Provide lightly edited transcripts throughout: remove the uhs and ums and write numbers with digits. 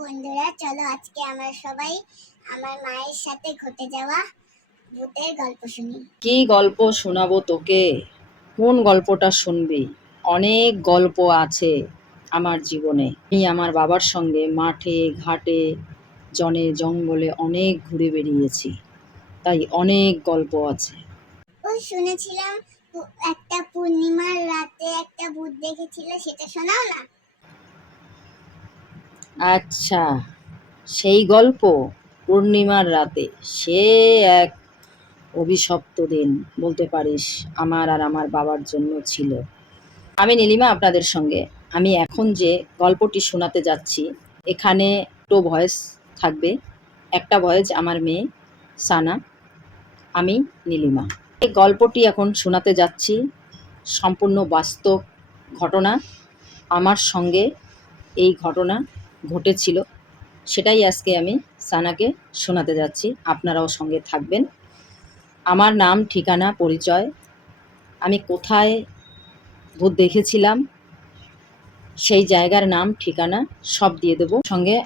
বন্ধুরা, চলো আজকে আমরা সবাই আমার মায়ের সাথে ঘটে যাওয়া ভূতের গল্প শুনি। কি গল্প শোনাবো তোকে? কোন গল্পটা শুনবি? অনেক গল্প আছে আমার জীবনে। আমি আমার বাবার সঙ্গে মাঠে ঘাটে জনে জঙ্গলে অনেক ঘুরে বেরিয়েছি, তাই অনেক গল্প আছে। ওই শুনেছিলাম একটা পূর্ণিমার রাতে একটা ভূত দেখেছিল, সেটা শোনাও না। আচ্ছা, সেই গল্প পূর্ণিমার রাতে, সে এক অভিশপ্ত দিন বলতে পারিস আমার আর আমার বাবার জন্য ছিল। আমি নীলিমা আপনাদের সঙ্গে। আমি এখন যে গল্পটি শোনাতে যাচ্ছি, এখানে দুটো ভয়েস থাকবে। একটা ভয়েস আমার মেয়ে সানা, আমি নীলিমা। এই গল্পটি এখন শোনাতে যাচ্ছি সম্পূর্ণ বাস্তব ঘটনা। আমার সঙ্গে এই ঘটনা ঘটেছিল, সেটাই আজকে আমি সানাকে শোনাতে যাচ্ছি। আপনারাও সঙ্গে থাকবেন। আমার নাম, ঠিকানা, পরিচয়, আমি কোথায় ভূত দেখেছিলাম সেই জায়গার নাম, ঠিকানা সব দিয়ে দেবো সঙ্গে।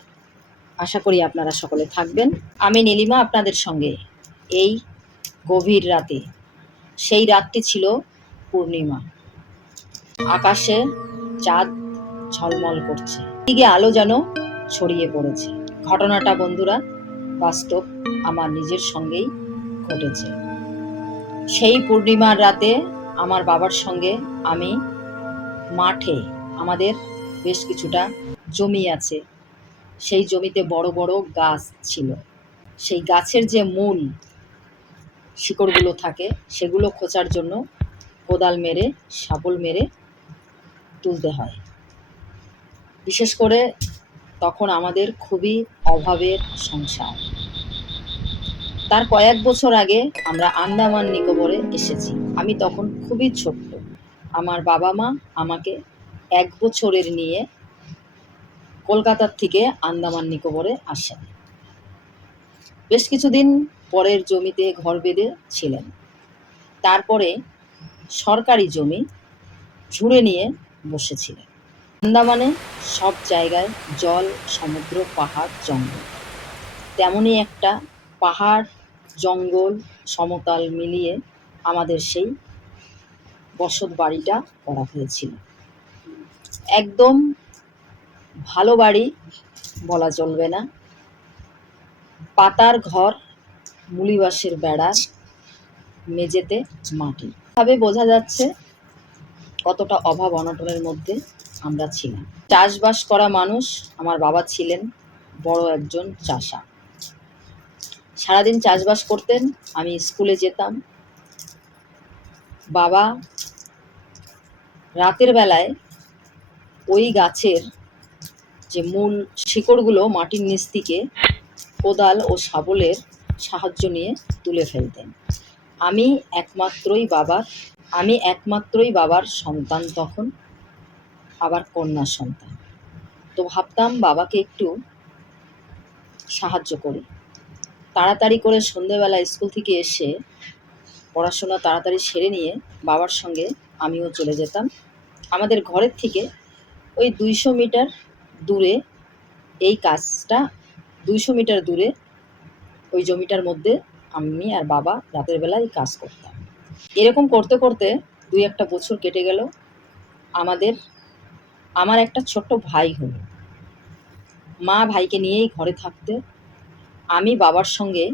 আশা করি আপনারা সকলে থাকবেন। আমি নীলিমা আপনাদের সঙ্গে এই গভীর রাতে। সেই রাতটি ছিল পূর্ণিমা, আকাশে চাঁদ ঝলমল করছে, দিকে আলো যেন ছড়িয়ে পড়েছে। ঘটনাটা বন্ধুরা বাস্তব, আমার নিজের সঙ্গেই ঘটেছে। সেই পূর্ণিমার রাতে আমার বাবার সঙ্গে আমি মাঠে, আমাদের বেশ কিছুটা জমি আছে, সেই জমিতে বড় বড় গাছ ছিল। সেই গাছের যে মূল শিকড়গুলো থাকে, সেগুলো খোঁচার জন্য কোদাল মেরে, শাবল মেরে তুলতে হয়। বিশেষ করে তখন আমাদের খুবই অভাবের সংসার। তার কয়েক বছর আগে আমরা আন্দামান নিকোবরে এসেছি। আমি তখন খুবই ছোট্ট। আমার বাবা মা আমাকে 1 বছরের নিয়ে কলকাতার থেকে আন্দামান নিকোবরে আসেন। বেশ কিছুদিন পরের জমিতে ঘর বেঁধে ছিলেন। তারপরে সরকারি জমি ঝুড়ে নিয়ে বসেছিলেন। আন্দামানে সব জায়গায় জল, সমুদ্র, পাহাড়, জঙ্গল। তেমনই একটা পাহাড়, জঙ্গল, সমতল মিলিয়ে আমাদের সেই বসত বাড়িটা করা হয়েছিল। একদম ভালো বাড়ি বলা চলবে না, পাতার ঘর, মুলিবাঁশের বেড়ার, মেঝেতে মাটি। ভাবে বোঝা যাচ্ছে কতটা অভাব অনটনের মধ্যে আমরা ছিলাম। চাষবাস করা মানুষ। আমার বাবা ছিলেন বড় একজন চাষা। সারাদিন চাষবাস করতেন, আমি স্কুলে যেতাম। বাবা রাতের বেলায় ওই গাছের যে মূল শিকড়গুলো মাটির নিচ থেকে কোদাল ও শাবলের সাহায্য নিয়ে তুলে ফেলতেন। আমি একমাত্রই বাবার সন্তান তখন, আবার কন্যা সন্তান। তো ভাবতাম বাবাকে একটু সাহায্য করি। তাড়াতাড়ি করে সন্ধেবেলা স্কুল থেকে এসে পড়াশোনা তাড়াতাড়ি সেরে নিয়ে বাবার সঙ্গে আমিও চলে যেতাম। আমাদের ঘরের থেকে ওই 200 মিটার দূরে এই কাজটা, 200 মিটার দূরে ওই জমিটার মধ্যে আমি আর বাবা রাতের বেলায় কাজ করতাম। এরকম করতে করতে 2-1 বছর কেটে গেল। আমার একটা ছোট্ট ভাই হলো। মা ভাইকে নিয়েই ঘরে থাকতে, আমি বাবার সঙ্গে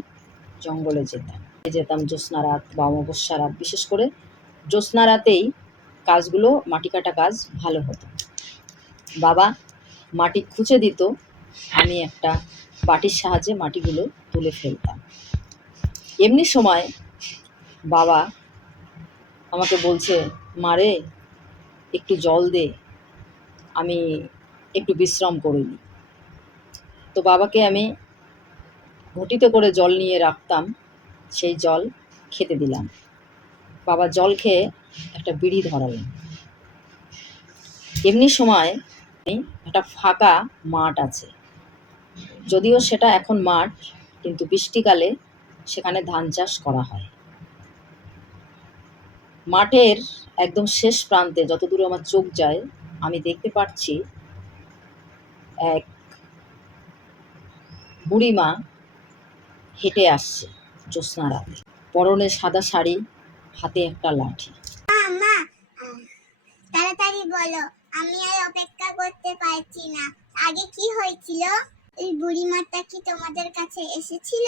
জঙ্গলে যেতাম জ্যোৎস্না রাত বা অমাবস্যা রাত। বিশেষ করে জ্যোৎস্না রাতেই কাজগুলো, মাটি কাটা কাজ ভালো হতো। বাবা মাটি খুঁচে দিত, আমি একটা বাটির সাহায্যে মাটিগুলো তুলে ফেলতাম। এমনি সময় বাবা আমাকে বলছে, মারে একটু জল দে, আমি একটু বিশ্রাম করে নিই। তো বাবাকে আমি ঘটিতে করে জল নিয়ে রাখতাম, সেই জল খেতে দিলাম। বাবা জল খেয়ে একটা বিড়ি ধরালেন। এমনি সময় একটা ফাঁকা মাঠ আছে, যদিও সেটা এখন মাঠ, কিন্তু বৃষ্টিকালে সেখানে ধান চাষ করা হয়। মাঠের একদম শেষ প্রান্তে যতদূর আমার চোখ যায়, আমি দেখতে পাচ্ছি এক বুড়িমা হেঁটে আসছে জ্যোৎস্না রাতে, পরনে সাদা শাড়ি, হাতে একটা লাঠি। মা, তাড়াতাড়ি বলো, আমি আর অপেক্ষা করতে পারছি না। আগে কি হয়েছিল? এই বুড়িমাটা কি তোমাদের কাছে এসেছিল?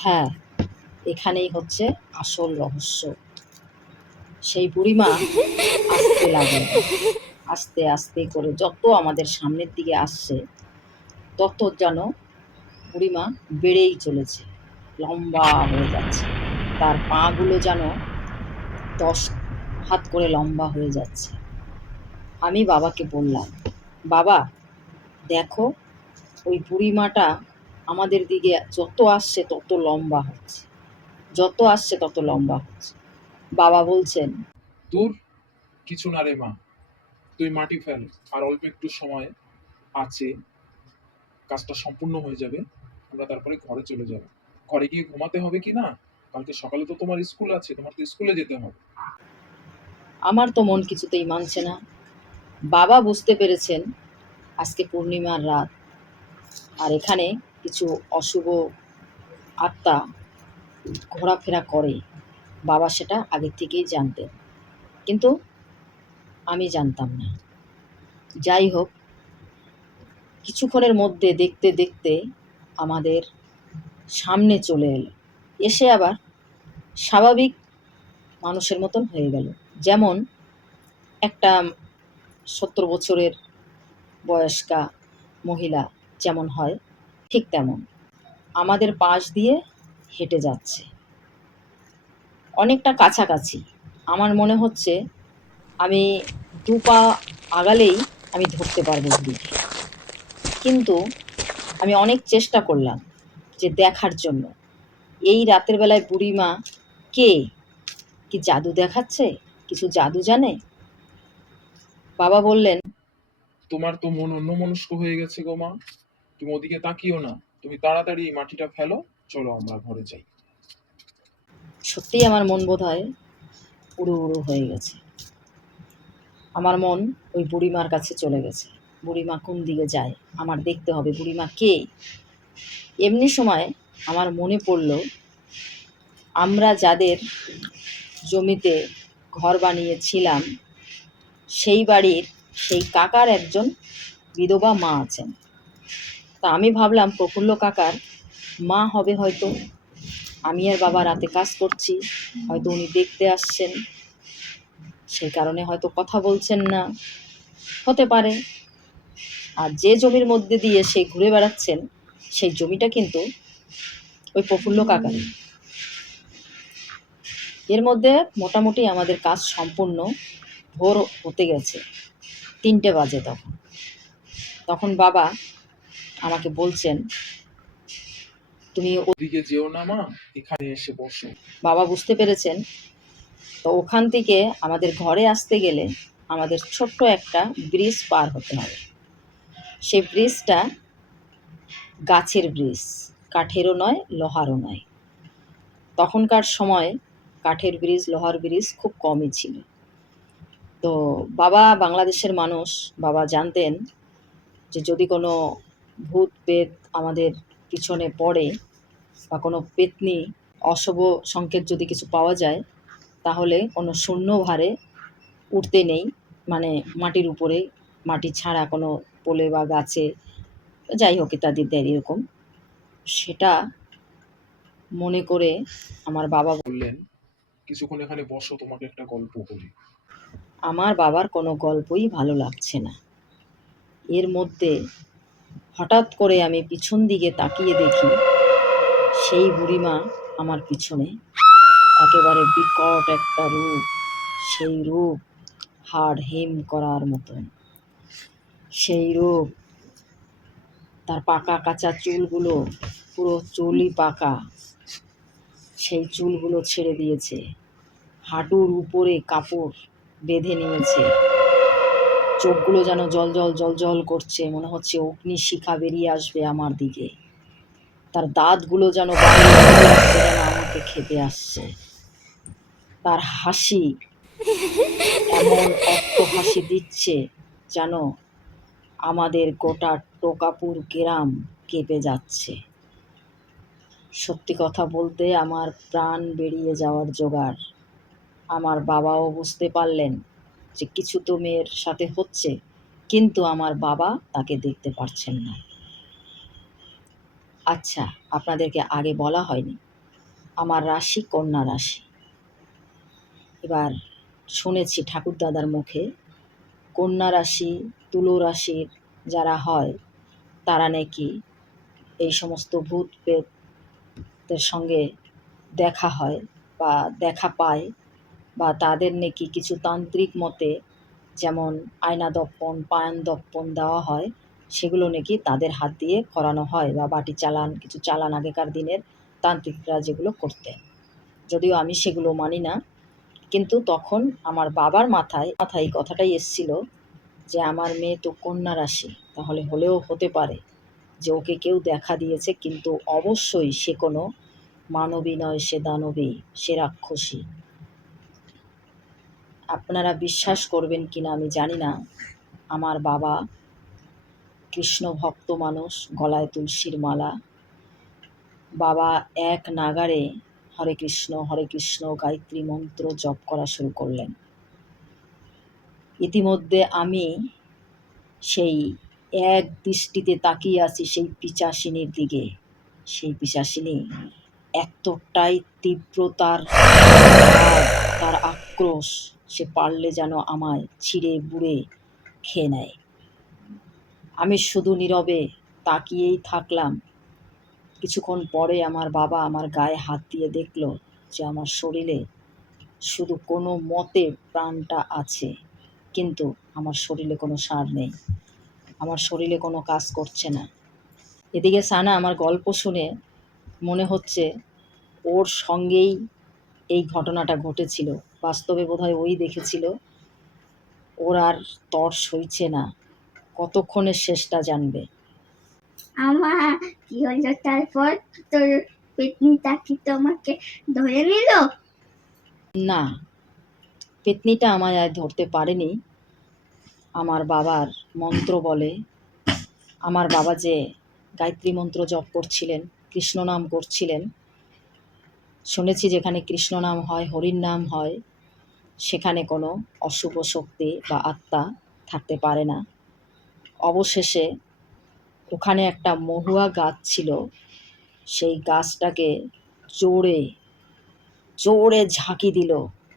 হ্যাঁ, এখানেই হচ্ছে আসল রহস্য। সেই বুড়িমা আসতে লাগলো, আস্তে আস্তে করে যত আমাদের সামনের দিকে আসছে তত যেন বুড়িমা বেড়েই চলেছে, লম্বা হয়ে যাচ্ছে। তার পাগুলো যেন 10 হাত করে লম্বা হয়ে যাচ্ছে। আমি বাবাকে বললাম, বাবা দেখো, ওই বুড়িমাটা আমাদের দিকে যত আসছে তত লম্বা হচ্ছে, যত আসছে তত লম্বা হচ্ছে। বাবা বলছেন, দূর, কিছু না রে মা, তুই মাটি ফেল, আর অল্প একটু সময় আছে, কাজটা সম্পূর্ণ হয়ে যাবে, আমরা তারপরে ঘরে চলে যাব। ঘরে গিয়ে ঘুমাতে হবে কি না, কালকে সকালে তো তোমার স্কুল আছে, তোমার তো স্কুলে যেতে হবে। আমার তো মন কিছুতেই মানছে না। বাবা বুঝতে পেরেছেন আজকে পূর্ণিমার রাত, আর এখানে কিছু অশুভ আত্মা ঘোরাফেরা করে। বাবা সেটা আগে থেকেই জানতেন, কিন্তু আমি জানতাম না। যাই হোক, কিছুক্ষণের মধ্যে দেখতে দেখতে আমাদের সামনে চলে এলো, এসে আবার স্বাভাবিক মানুষের মতন হয়ে গেল। যেমন একটা 70 বছরের বয়স্কা মহিলা যেমন হয়, ঠিক তেমন আমাদের পাশ দিয়ে হেঁটে যাচ্ছে, অনেকটা কাছাকাছি। আমার মনে হচ্ছে আমি 2 পা আগালেই আমি ধরতে পারবো বুড়িকে। কিন্তু আমি অনেক চেষ্টা করলাম যে দেখার জন্য, এই রাতের বেলায় বুড়িমা কে, কি জাদু দেখাচ্ছে, কিছু জাদু জানে? বাবা বললেন, তোমার তো মন অন্যমনস্ক হয়ে গেছে গো মা, তুমি ওদিকে তাকিও না, তুমি তাড়াতাড়ি এই মাটিটা ফেলো, চলো আমরা ঘরে যাই। সত্যিই আমার মন বোধহয় উড়ু উড়ু হয়ে গেছে। আমার মন ওই বুড়িমার কাছে চলে গেছে। বুড়িমা কোন দিকে যায়, আমার দেখতে হবে বুড়িমা কে। এমনি সময় আমার মনে পড়ল, আমরা যাদের জমিতে ঘর বানিয়েছিলাম সেই বাড়ির সেই কাকার একজন বিধবা মা আছেন। তা আমি ভাবলাম প্রফুল্ল কাকার মা হবে হয়তো। আমি আর বাবা রাতে কাজ করছি, হয়তো উনি দেখতে আসছেন, সেই কারণে হয়তো কথা বলছেন না, হতে পারে। আর যে জমির মধ্যে দিয়ে সে ঘুরে বেড়াচ্ছেন সেই জমিটা কিন্তু ওই প্রফুল্ল কাকারই। এর মধ্যে মোটামুটি আমাদের কাজ সম্পূর্ণ, ভোর হতে গেছে, 3টে বাজে। তখন বাবা আমাকে বলছেন, তুমি ওদিকে যেও না মা, এখানে এসে বসো। বাবা বুঝতে পেরেছেন। তো ওখান থেকে আমাদের ঘরে আসতে গেলে আমাদের ছোট্ট একটা ব্রিজ পার হতে হবে। সেই ব্রিজটা গাছের ব্রিজ, কাঠেরও নয়, লোহারও নয়। তখনকার সময় কাঠের ব্রিজ, লোহার ব্রিজ খুব কমই ছিল। তো বাবা বাংলাদেশের মানুষ, বাবা জানতেন যে যদি কোনো ভূত পেত আমাদের পিছনে পড়ে বা কোনো পেতনি অশুভ সংকেত যদি কিছু পাওয়া যায়, তাহলে কোনো শূন্য ভারে উঠতে নেই, মানে মাটির উপরে, মাটি ছাড়া কোনো পোলে বা গাছে, যাই হোক ইত্যাদি ইত্যাদি এরকম। সেটা মনে করে আমার বাবা বললেন, কিছুক্ষণ এখানে বসো, তোমাকে একটা গল্প বলি। আমার বাবার কোনো গল্পই ভালো লাগছে না। এর মধ্যে হঠাৎ করে আমি পিছন দিকে তাকিয়ে দেখি সেই বুড়িমা আমার পিছনে, একেবারে বিকট একটা রূপ, সেই রূপ হাড় হিম করার মতন, সেই রূপ। তার পাকা কাঁচা চুলগুলো পুরো চুলই পাকা, সেই চুলগুলো ছেড়ে দিয়েছে, হাঁটুর উপরে কাপড় বেঁধে নিয়েছে, চোখগুলো যেন জল জল জল জল করছে, মনে হচ্ছে অগ্নি শিখা বেরিয়ে আসবে আমার দিকে। তার দাঁতগুলো যেন বাইরে বেরিয়ে আসছে, যেন আমাকে খেতে আসছে। তার হাসি এমন অট্ট হাসি দিচ্ছে যেন আমাদের গোটা টোকাপুর গ্রাম কেঁপে যাচ্ছে। সত্যি কথা বলতে আমার প্রাণ বেরিয়ে যাওয়ার জোগাড়। আমার বাবাও বুঝতে পারলেন যে কিছু তো মেয়ের সাথে হচ্ছে, কিন্তু আমার বাবা তাকে দেখতে পারছেন না। আচ্ছা, আপনাদেরকে আগে বলা হয়নি, আমার রাশি কন্যা রাশি। এবার শুনেছি ঠাকুরদাদার মুখে কন্যা রাশি, তুলো রাশির যারা হয় তারা নাকি এই সমস্ত ভূত প্রেতদের সঙ্গে দেখা হয় বা দেখা পায়, বা তাদের নাকি কিছু তান্ত্রিক মতে যেমন আয়না দপ্পন, পায়ান দপ্পন দেওয়া হয়, সেগুলো নাকি তাদের হাত দিয়ে করানো হয়, বা বাটি চালান, কিছু চালান আগেকার দিনের তান্ত্রিকরা যেগুলো করতেন। যদিও আমি সেগুলো মানি না, কিন্তু তখন আমার বাবার মাথায় এই কথাটাই এসছিল যে আমার মেয়ে তো কন্যা রাশি, তাহলে হলেও হতে পারে যে ওকে কেউ দেখা দিয়েছে, কিন্তু অবশ্যই সে কোনো মানবী নয়, সে দানবী, সে রাক্ষসী। আপনারা বিশ্বাস করবেন কিনা আমি জানি না, আমার বাবা কৃষ্ণ ভক্ত মানুষ, গলায় তুলসীর মালা। বাবা এক নাগাড়ে হরে কৃষ্ণ গায়ত্রী মন্ত্র জপ করা শুরু করলেন। ইতিমধ্যে আমি সেই এক দৃষ্টিতে তাকিয়ে আছি সেই পিশাচিনীর দিকে। সেই পিশাচিনী এতটাই তীব্রতার তার আক্রোশ, সে পারলে যেন আমায় ছিঁড়ে বুড়ে খেয়ে নেয়। আমি শুধু নীরবে তাকিয়েই থাকলাম। কিছুক্ষণ পরে আমার বাবা আমার গায়ে হাত দিয়ে দেখল যে আমার শরীরে শুধু কোনো মতে প্রাণটা আছে, কিন্তু আমার শরীরে কোনো সার নেই, আমার শরীরে কোনো কাজ করছে না। এদিকে সানা আমার গল্প শুনে মনে হচ্ছে ওর সঙ্গেই এই ঘটনাটা ঘটেছিল। বাস্তবে বোধহয় ওই দেখেছিল। ওর আর তর সইছে না, কতক্ষণের শেষটা জানবে। আমার কি হলো তারপর? তোর পেতনিটা কি তোমাকে ধরে নিল? না, পেতনিটা আমায় আর ধরতে পারেনি। আমার বাবার মন্ত্র বলে, আমার বাবা যে গায়ত্রী মন্ত্র জপ করছিলেন, কৃষ্ণ নাম করছিলেন, শুনেছি যেখানে কৃষ্ণ নাম হয়, হরির নাম হয়, সেখানে কোনো অশুভ শক্তি বা আত্মা থাকতে পারে না। অবশেষে ওখানে একটা মহুয়া গাছ ছিল, সেই গাছটাকে জোরে জোরে ঝাঁকি দিল,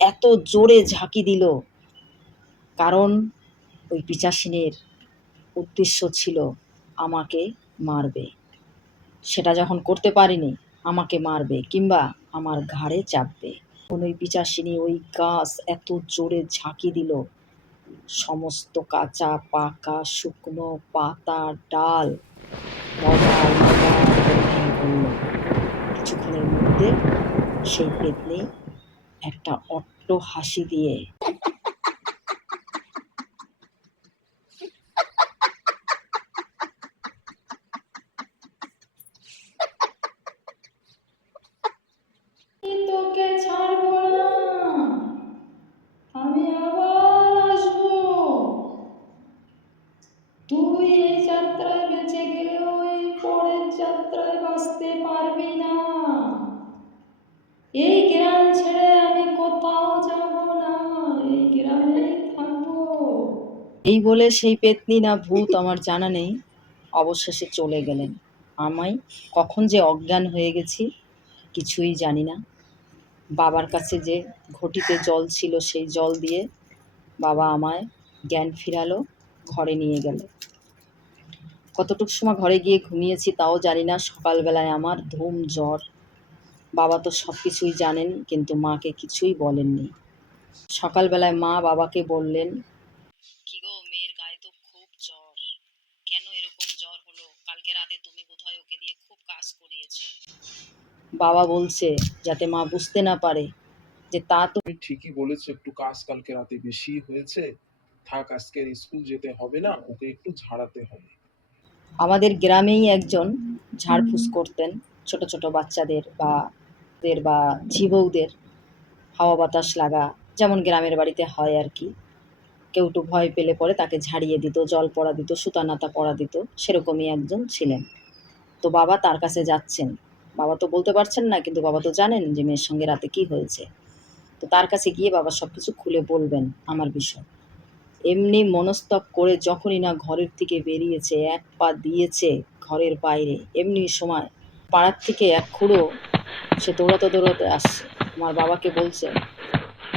এত জোরে ঝাঁকি দিল, কারণ ওই পিশাচিনীর উদ্দেশ্য ছিল আমাকে মারবে। সেটা যখন করতে পারিনি, আমাকে মারবে কিংবা আমার ঘাড়ে চাপবে। ওই পিশাচিনী ওই গাছ এত জোরে ঝাঁকি দিল, সমস্ত কাঁচা পাকা শুকনো পাতা ডাল মজার মজার করে ভেঙে পড়ল। কিছুক্ষণের মধ্যে সেই পেতনি একটা অট্ট হাসি দিয়ে তোকে ছাড়বো না, আমি আবার আসবো, তুই এই যাত্রায় বেঁচে গেলেও এই পরের যাত্রায় বাঁচতে পারবি না, এই গ্রাম ছেড়ে আমি কোথাও যাব না, এই গ্রামেই থাকবো। এই বলে সেই পেতনি না ভূত আমার জানা নেই, অবশেষে চলে গেলেন। আমি কখন যে অজ্ঞান হয়ে গেছি কিছুই জানি না। বাবার কাছে যে ঘটিতে জল ছিল সেই জল দিয়ে বাবা আমায় জ্ঞান ফিরালো, ঘরে নিয়ে গেল। কতটুকু সময় ঘরে গিয়ে ঘুমিয়েছি তাও জানি না। সকালবেলায় আমার ধুম জ্বর। বাবা তো সব কিছুই জানেন, কিন্তু মাকে কিছুই বলেননি। সকালবেলায় মা বাবাকে বললেন, কি গো, মেয়ের গায়ে তো খুব জ্বর, কেন এরকম জ্বর হলো? কালকে রাতে তুমি বোধহয় ওকে দিয়ে খুব কাজ করিয়েছো। বাবা বলছে যাতে মা বুঝতে না পারে যে তা তো তুমি ঠিকই বলেছো, একটু কাজ কালকে রাতে বেশি হয়েছে। থাক, আজকে আর স্কুল যেতে হবে না, ওকে একটু ঝাড়াতে হবে। আমাদের গ্রামেই একজন ঝাড়ফুঁস করতেন ছোট ছোট বাচ্চাদের বা ঝিবৌদের হাওয়া বাতাস লাগা, যেমন গ্রামের বাড়িতে হয় আর কি। কেউ একটু ভয় পেলে পরে তাকে ঝাড়িয়ে দিত, জল পড়া দিত, সুতা নাতা পড়া দিত, সেরকমই একজন ছিলেন। তো বাবা তার কাছে যাচ্ছেন। বাবা তো বলতে পারছেন না, কিন্তু বাবা তো জানেন যে মেয়ের সঙ্গে রাতে কি হয়েছে। তো তার কাছে গিয়ে বাবা সব কিছু খুলে বলবেন আমার বিষয়। এমনি মনস্তব করে যখনই না ঘরের থেকে বেরিয়েছে, এক পা দিয়েছে ঘরের বাইরে, এমনি সময় পাড়ার থেকে এক খুড়ো সে দৌড়াতে দৌড়াতে আসছে। আমার বাবাকে বলছে,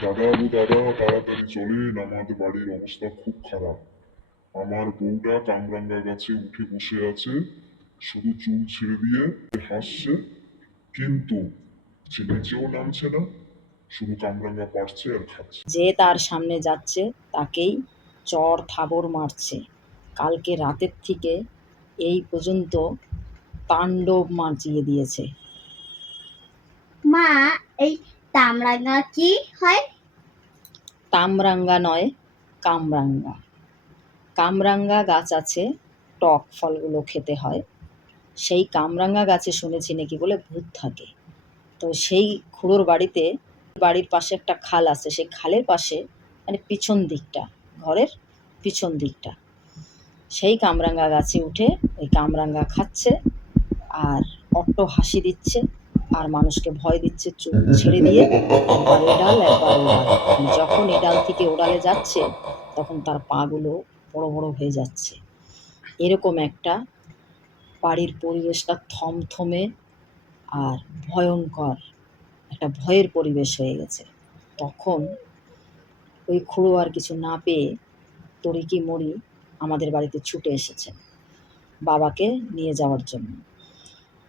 দাদা গো দাদা, তাড়াতাড়ি চলেন, আমাদের বাড়ির অবস্থা খুব খারাপ। আমার বউটা কামরাঙ্গা গাছে উঠে বসে আছে, শুধু চুল ছেড়ে দিয়ে হাসছে, কিন্তু সে নিচেও নামছে না, শুধু কামরাঙ্গা পাড়ছে আর খাচ্ছে। যে তার সামনে যাচ্ছে তাকেই চর থাবড় মারছে। কালকে রাতের থেকে এই পর্যন্ত তাণ্ডব মাচিয়ে দিয়েছে। মা, এই তামরাঙ্গা কি হয়? তামরাঙ্গা নয়, কামরাঙ্গা। কামরাঙ্গা গাছ আছে, টক ফলগুলো খেতে হয়। সেই কামরাঙ্গা গাছে শুনেছি নাকি বলে ভূত থাকে। তো সেই খুড়োর বাড়িতে, বাড়ির পাশে একটা খাল আছে, সেই খালের পাশে মানে পিছন দিকটা, ঘরের পিছন দিকটা, সেই কামরাঙ্গা গাছে উঠে ওই কামরাঙ্গা খাচ্ছে আর অট্ট হাসি দিচ্ছে আর মানুষকে ভয় দিচ্ছে চুল ছেড়ে দিয়ে একবার এডাল একবার ওডাল। যখন এডাল থেকে ওডালে যাচ্ছে তখন তার পাগুলো বড় বড় হয়ে যাচ্ছে। এরকম একটা বাড়ির পরিবেশটা থমথমে আর ভয়ঙ্কর একটা ভয়ের পরিবেশ হয়ে গেছে। তখন ওই খুড়ো আর কিছু না পেয়ে তড়িকি মড়ি আমাদের বাড়িতে ছুটে এসেছেন বাবাকে নিয়ে যাওয়ার জন্য,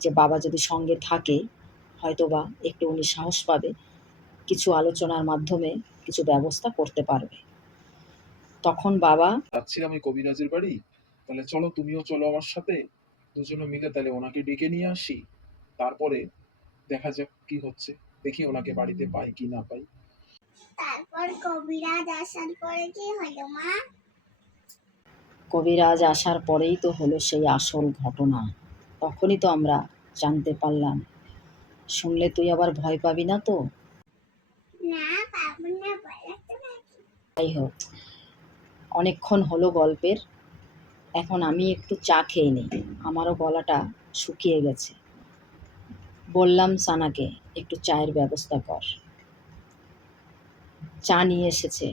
যে বাবা যদি সঙ্গে থাকে হয়তোবা একটু উনি সাহস পাবে, কিছু আলোচনার মাধ্যমে কিছু ব্যবস্থা করতে পারবে। তখন বাবা, যাচ্ছিলাম ওই কবিরাজের বাড়ি, তাহলে চলো তুমিও চলো আমার সাথে, দুজনে মিলে তাহলে ওনাকে ডেকে নিয়ে আসি, তারপরে দেখা যাক কি হচ্ছে, দেখি ওনাকে বাড়িতে পাই কি না পাই। তারপর কবিরাজ আসার পরে কি হলো মা? কবিরাজ আসার পরেই তো হলো সেই আসল ঘটনা। তখনই তো আমরা জানতে পারলাম। শুনলে তুই আবার ভয় পাবি না তো? না, পাবো না, বলো তো নাকি? যাই হোক, অনেকক্ষণ হলো গল্পের, এখন আমি একটু চা খেয়ে নিই, আমারও গলাটা শুকিয়ে গেছে। বললাম সানাকে একটু চায়ের ব্যবস্থা কর। চা নিয়ে এসেছে।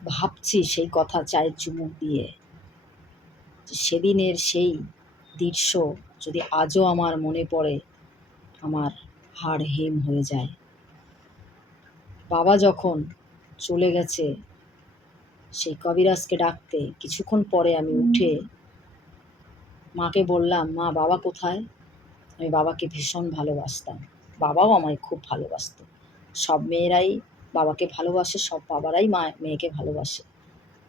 ভাবছি সেই কথা চায়ের চুমুক দিয়ে, যে সেদিনের সেই দৃশ্য যদি আজও আমার মনে পড়ে, আমার হাড় হিম হয়ে যায়। বাবা যখন চলে গেছে সেই কবিরাজকে ডাকতে, কিছুক্ষণ পরে আমি উঠে মাকে বললাম, মা বাবা কোথায়? আমি বাবাকে ভীষণ ভালোবাসতাম, বাবাও আমায় খুব ভালোবাসতো। সব মেয়েরাই বাবাকে ভালোবাসে, সব বাবারাই মেয়েকে ভালোবাসে,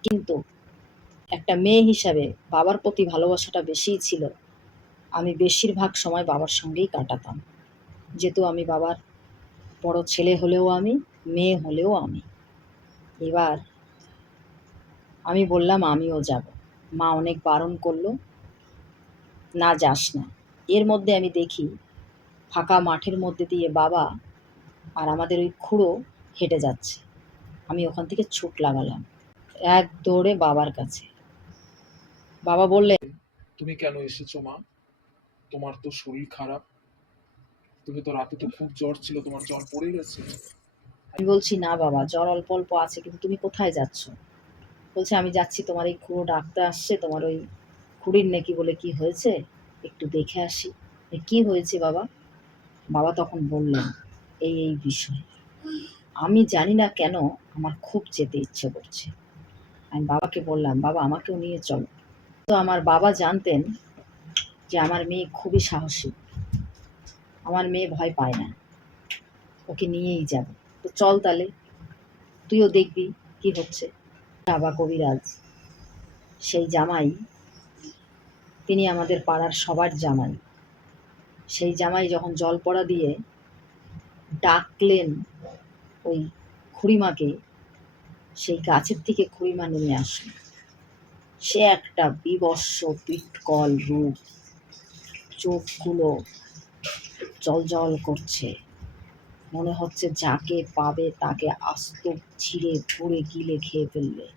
কিন্তু একটা মেয়ে হিসাবে বাবার প্রতি ভালোবাসাটা বেশিই ছিল। আমি বেশিরভাগ সময় বাবার সঙ্গেই কাটাতাম, যেহেতু আমি বাবার বড় ছেলে হলেও আমি, মেয়ে হলেও আমি। এবার আমি বললাম আমিও যাব। মা অনেক বারণ করলো, না যাস না। এর মধ্যে আমি দেখি ফাঁকা মাঠের মধ্যে দিয়ে বাবা আর আমাদের ওই খুড়ো হেঁটে যাচ্ছে। আমি ওখান থেকে ছুট লাগালাম, এক দৌড়ে বাবার কাছে। বাবা বললেন, তুমি কেন এসেছো মা? তোমার তো শরীর খারাপ, তুমি তো রাতে তো খুব জ্বর ছিল, তোমার জ্বর পড়ে গেছে। আমি বলছি না বাবা, জ্বর অল্প অল্প আছে, কিন্তু তুমি কোথায় যাচ্ছ? বলছে আমি যাচ্ছি, তোমার এই খুড়ো ডাকতে আসছে, তোমার ওই খুড়ির নাকি বলে কি হয়েছে একটু দেখে আসি। কি হয়েছে বাবা? বাবা তখন বললেন এই এই বিষয়। আমি জানি না কেন আমার খুব যেতে ইচ্ছে করছে। আমি বাবাকে বললাম, বাবা আমাকেও নিয়ে চলো। তো আমার বাবা জানতেন যে আমার মেয়ে খুবই সাহসী, আমার মেয়ে ভয় পায় না, ওকে নিয়েই যাব। তো চল তাহলে, তুইও দেখবি কি হচ্ছে। বাবা কবিরাজ, সেই জামাই, তিনি আমাদের পাড়ার সবার জামাই। সেই জামাই যখন জল পড়া দিয়ে ডাকলেন ওই খুড়িমাকে, সেই গাছের থেকে খুড়িমা নেমে আসলো। সে একটা বিবস্ত্র পিটকল রূপ, চোখগুলো জল করছে, মনে হচ্ছে যাকে পাবে তাকে আস্ত ছিঁড়ে পুড়ে গিলে খেয়ে ফেলবে।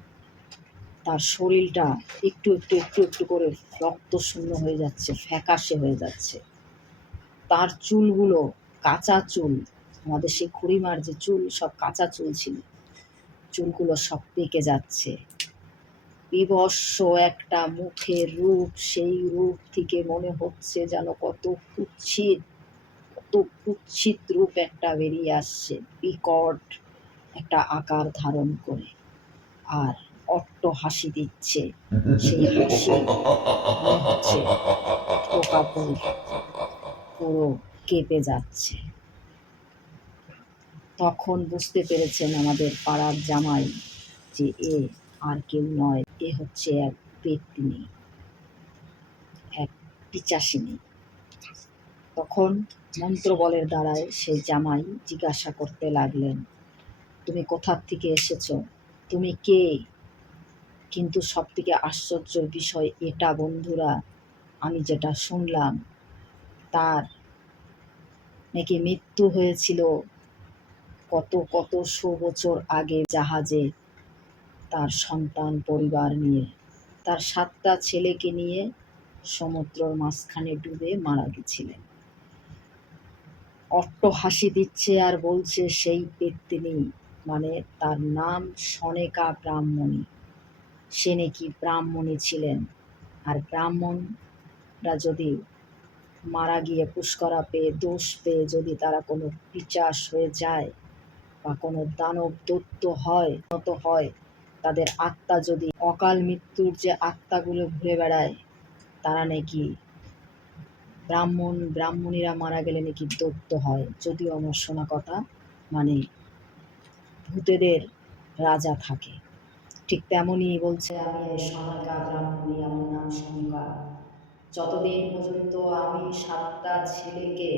তার শরীরটা একটু একটু একটু একটু করে রক্ত শূন্য হয়ে যাচ্ছে, ফ্যাকাশে হয়ে যাচ্ছে। তার চুলগুলো কাঁচা চুল, আমাদের সেই খুড়িমার যে চুল সব কাঁচা চুল ছিল, চুলগুলো সব পেকে যাচ্ছে। বিভৎস একটা মুখের রূপ, সেই রূপ থেকে মনে হচ্ছে যেন কত কুৎসিত রূপ একটা বেরিয়ে আসছে, বিকট একটা আকার ধারণ করে, আর অট্ট হাসি দিচ্ছে। সেই হাসি মনে হচ্ছে পোকাপুর পুরো কেঁপে যাচ্ছে। তখন বুঝতে পেরেছেন আমাদের পাড়ার জামাই যে এ আর কেউ নয়, এ হচ্ছে এক পেত্নী, এক পিচাসিনী। তখন মন্ত্রবলের দ্বারায় সেই জামাই জিজ্ঞাসা করতে লাগলেন, তুমি কোথা থেকে এসেছো, তুমি কে? কিন্তু সব থেকে আশ্চর্যের বিষয় এটা বন্ধুরা, আমি যেটা শুনলাম, তার নাকি মৃত্যু হয়েছিল কত কত শো বছর আগে জাহাজে, তার সন্তান পরিবার নিয়ে, তার 7টা ছেলেকে নিয়ে সমুদ্রের মাঝখানে ডুবে মারা গেছিলেন। অট্ট হাসি দিচ্ছে আর বলছে সেই পেত্নী, মানে তার নাম সনেকা ব্রাহ্মণী। সে নাকি ব্রাহ্মণী ছিলেন, আর ব্রাহ্মণরা যদি মারা গিয়ে পুষ্করা পেয়ে, দোষ পেয়ে যদি তারা কোনো পিচাস হয়ে যায় বা কোনো দানব দৈত্য হয়, তাদের আত্মা যদি অকাল মৃত্যুর যে আত্মাগুলো ঘুরে বেড়ায়, তারা নাকি ব্রাহ্মণীরা মারা গেলে নাকি দৈত্য হয়। যদিও আমার শোনা কথা, মানে ভূতেদের রাজা থাকে। ঠিক তেমনই বলছে, আমি সনকা ব্রাহ্মণী, আমার নাম সনকা। যতদিন পর্যন্ত আমি 7টা ছেলেকে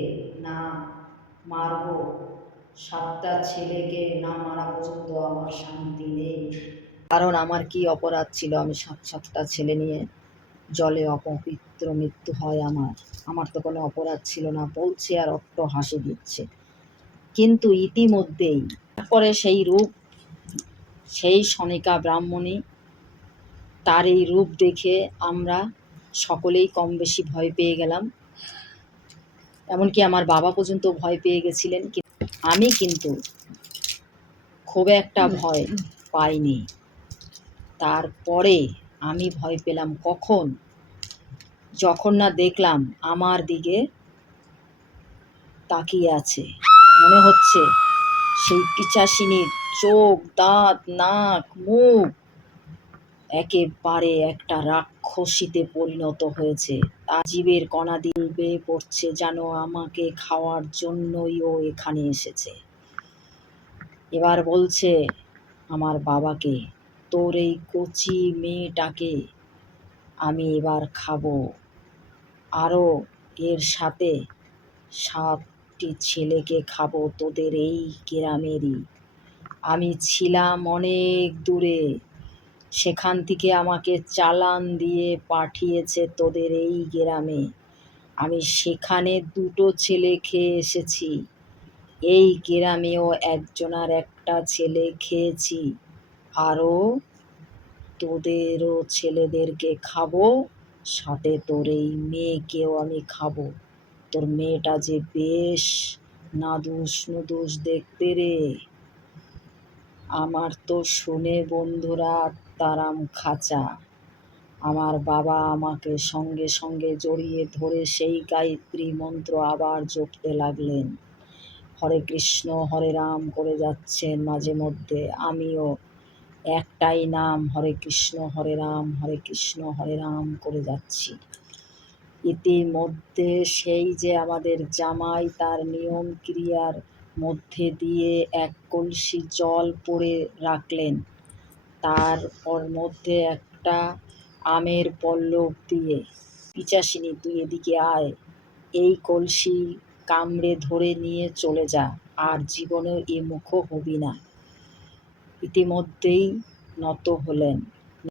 না মারব, 7টা ছেলেকে না মারা পর্যন্ত আমার শান্তি নেই। কারণ আমার কি অপরাধ ছিল, আমি 7টা ছেলে নিয়ে জলে অপবিত্র মৃত্যু হয় আমার তো কোনো অপরাধ ছিল না, বলছে আর অট্ট হাসি দিচ্ছে। কিন্তু ইতিমধ্যেই তারপরে সেই সনিকা ব্রাহ্মণী, তার এই রূপ দেখে আমরা সকলেই কম বেশি ভয় পেয়ে গেলাম। এমনকি আমার বাবা পর্যন্ত ভয় পেয়ে গেছিলেন। আমি কিন্তু খুব একটা ভয় পাইনি। তারপরে আমি ভয় পেলাম কখন, যখন না দেখলাম আমার দিকে তাকিয়ে আছে। মনে হচ্ছে সেই পিচাসিনীর চোখ, দাঁত, নাক, মুখ একেবারে একটা রাক্ষসীতে পরিণত হয়েছে। তার জীবের কণা দিয়ে বেয়ে পড়ছে, যেন আমাকে খাওয়ার জন্যই ও এখানে এসেছে। এবার বলছে আমার বাবাকে, তোর এই কচি মেয়েটাকে আমি এবার খাবো, আরও এর সাথে 7টি ছেলেকে খাবো, তোদের এই গ্রামেরই। আমি ছিলাম অনেক দূরে, সেখান থেকে আমাকে চালান দিয়ে পাঠিয়েছে তোদের এই গ্রামে। আমি সেখানে 2টো ছেলে খেয়ে এসেছি, এই গ্রামেও একজনার একটা ছেলে খেয়েছি, আরও তোদেরও ছেলেদেরকে খাবো, সাথে তোর এই মেয়েকেও আমি খাবো। তোর মেয়েটা যে বেশ নাদুস নুদুস দেখতে রে। আমার তো শুনে বন্ধুরা তারাম খাঁচা। আমার বাবা আমাকে সঙ্গে সঙ্গে জড়িয়ে ধরে সেই গায়ত্রী মন্ত্র আবার জপতে লাগলেন। হরে কৃষ্ণ হরে রাম করে যাচ্ছেন মাঝে মধ্যে, আমিও একটাই নাম হরে কৃষ্ণ হরে রাম করে যাচ্ছি। ইতিমধ্যে সেই যে আমাদের জামাই, তার নিয়ম ক্রিয়ার মধ্যে দিয়ে এক কলসি জল পড়ে রাখলেন, তার ওর মধ্যে একটা আমের পল্লব দিয়ে, পিচাসিনী তুই এদিকে আয়, এই কলসি কামড়ে ধরে নিয়ে চলে যা, আর জীবনেও এ মুখও হবি না। ইতিমধ্যেই নত হলেন।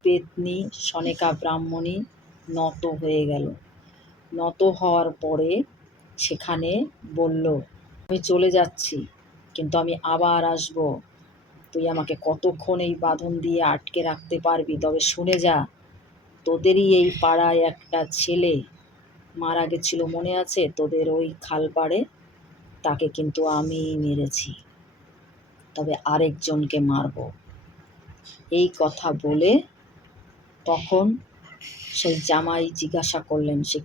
পেত্নী সনেকা ব্রাহ্মণী নত হয়ে গেল। নত হওয়ার পরে সেখানে বলল, আমি চলে যাচ্ছি, কিন্তু আমি আবার আসব, তুই আমাকে কতক্ষণ এই বাঁধন দিয়ে আটকে রাখতে পারবি? তবে শুনে যা, তোদেরই এই পাড়ায় একটা ছেলে মারা গেছিল, মনে আছে? তোদের ওই খাল পাড়ে, তাকে কিন্তু আমিই মেরেছি, তবে আরেকজনকে মারব। এই কথা বলে তখন সেই জামাই জিজ্ঞাসা করলেন, সেই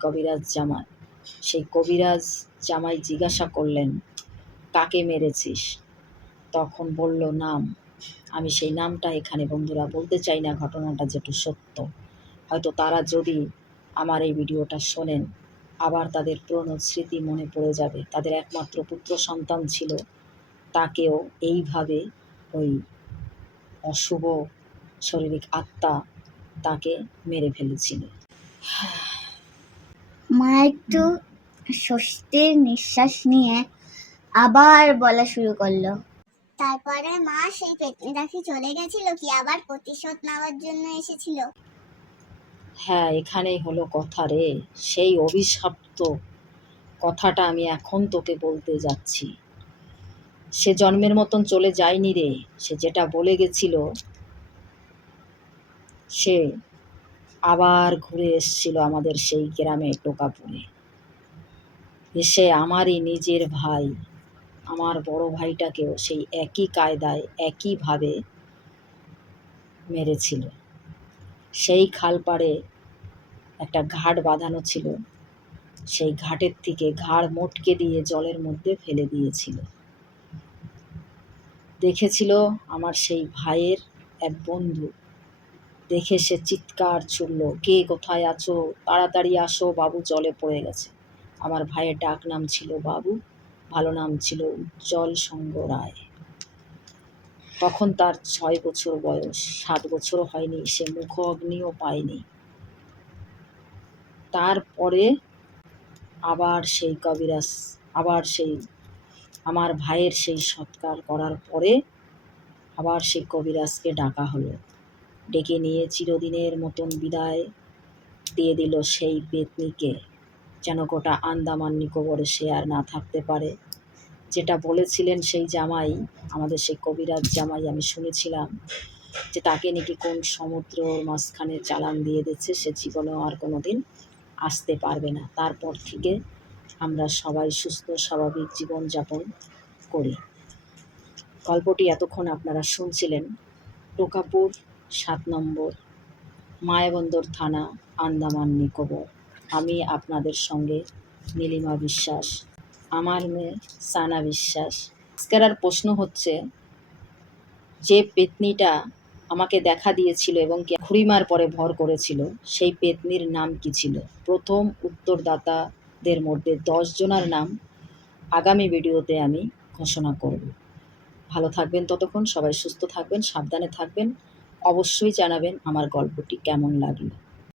কবিরাজ জামাই জিজ্ঞাসা করলেন, কাকে মেরেছিস? তখন বলল নাম। আমি সেই নামটা এখানে বন্ধুরা বলতে চাই না, ঘটনাটা যেটু সত্য। হয়তো তারা যদি আমার এই ভিডিওটা শোনেন, আবার তাদের পুরনো স্মৃতি মনে পড়ে যাবে। তাদের একমাত্র পুত্র সন্তান ছিল, তাকেও এইভাবে ওই অশুভ শারীরিক আত্মা তাকে মেরে ফেলেছিল। মা একটু স্বস্তির নিঃশ্বাস নিয়ে আবার বলা শুরু করলো। তারপরে মা সেই পেতনিটা কি চলে গেছিল, কি আবার প্রতিশোধ নেওয়ার জন্য এসেছিল? হ্যাঁ, এখানেই হলো কথা রে। সেই অভিশপ্ত কথাটা আমি এখন তোকে বলতে যাচ্ছি। সে জন্মের মতন চলে যায়নি রে। সে যেটা বলে গেছিল, সে আবার ঘুরে এসেছিল আমাদের সেই গ্রামে টোকাপুরে। এসে আমারই নিজের ভাই, আমার বড় ভাইটাকেও সেই একই কায়দায় একইভাবে মেরেছিল। সেই খালপাড়ে একটা ঘাট বাঁধানো ছিল, সেই ঘাটের থেকে ঘাড় মটকে দিয়ে জলের মধ্যে ফেলে দিয়েছিল। দেখেছিল আমার সেই ভাইয়ের এক বন্ধু, দেখে সে চিৎকার ছুড়ল, কে কোথায় আছো, তাড়াতাড়ি আসো, বাবু জলে পড়ে গেছে। আমার ভাইয়ের ডাক নাম ছিল বাবু, ভালো নাম ছিল উজ্জ্বল সঙ্গ রায়। তখন তার 6 বছর বয়স, 7 বছরও হয়নি, সে মুখ অগ্নিও পায়নি। তারপরে আবার সেই কবিরাজ, আবার সেই আমার ভাইয়ের সেই সৎকার করার পরে আবার সেই কবিরাজকে ডাকা হলো। ডেকে নিয়ে চিরদিনের মতন বিদায় দিয়ে দিল সেই পেতনিকে, যেন গোটা আন্দামান নিকোবরে সে আর না থাকতে পারে। যেটা বলেছিলেন সেই জামাই, আমাদের সেই কবিরাজ জামাই, আমি শুনেছিলাম যে তাকে নাকি কোন সমুদ্রর মাঝখানে চালান দিয়ে দিচ্ছে, সে জীবনেও আর কোনো দিন আসতে পারবে না। তারপর থেকে আমরা সবাই সুস্থ স্বাভাবিক জীবনযাপন করি। গল্পটি এতক্ষণ আপনারা শুনছিলেন টোকাপুর 7 নম্বর মায়াবন্দর থানা, আন্দামান নিকোবর। আমি আপনাদের সঙ্গে নীলিমা বিশ্বাস, আমার মেয়ে সানা বিশ্বাস। আজকের আর প্রশ্ন হচ্ছে, যে পেতনিটা আমাকে দেখা দিয়েছিল এবং কি খুড়িমার পরে ভর করেছিল, সেই পেতনির নাম কি ছিল? প্রথম উত্তরদাতাদের মধ্যে 10 জনের নাম আগামী ভিডিওতে আমি ঘোষণা করব। ভালো থাকবেন, ততক্ষণ সবাই সুস্থ থাকবেন, সাবধানে থাকবেন। অবশ্যই জানাবেন আমার গল্পটি কেমন লাগলো।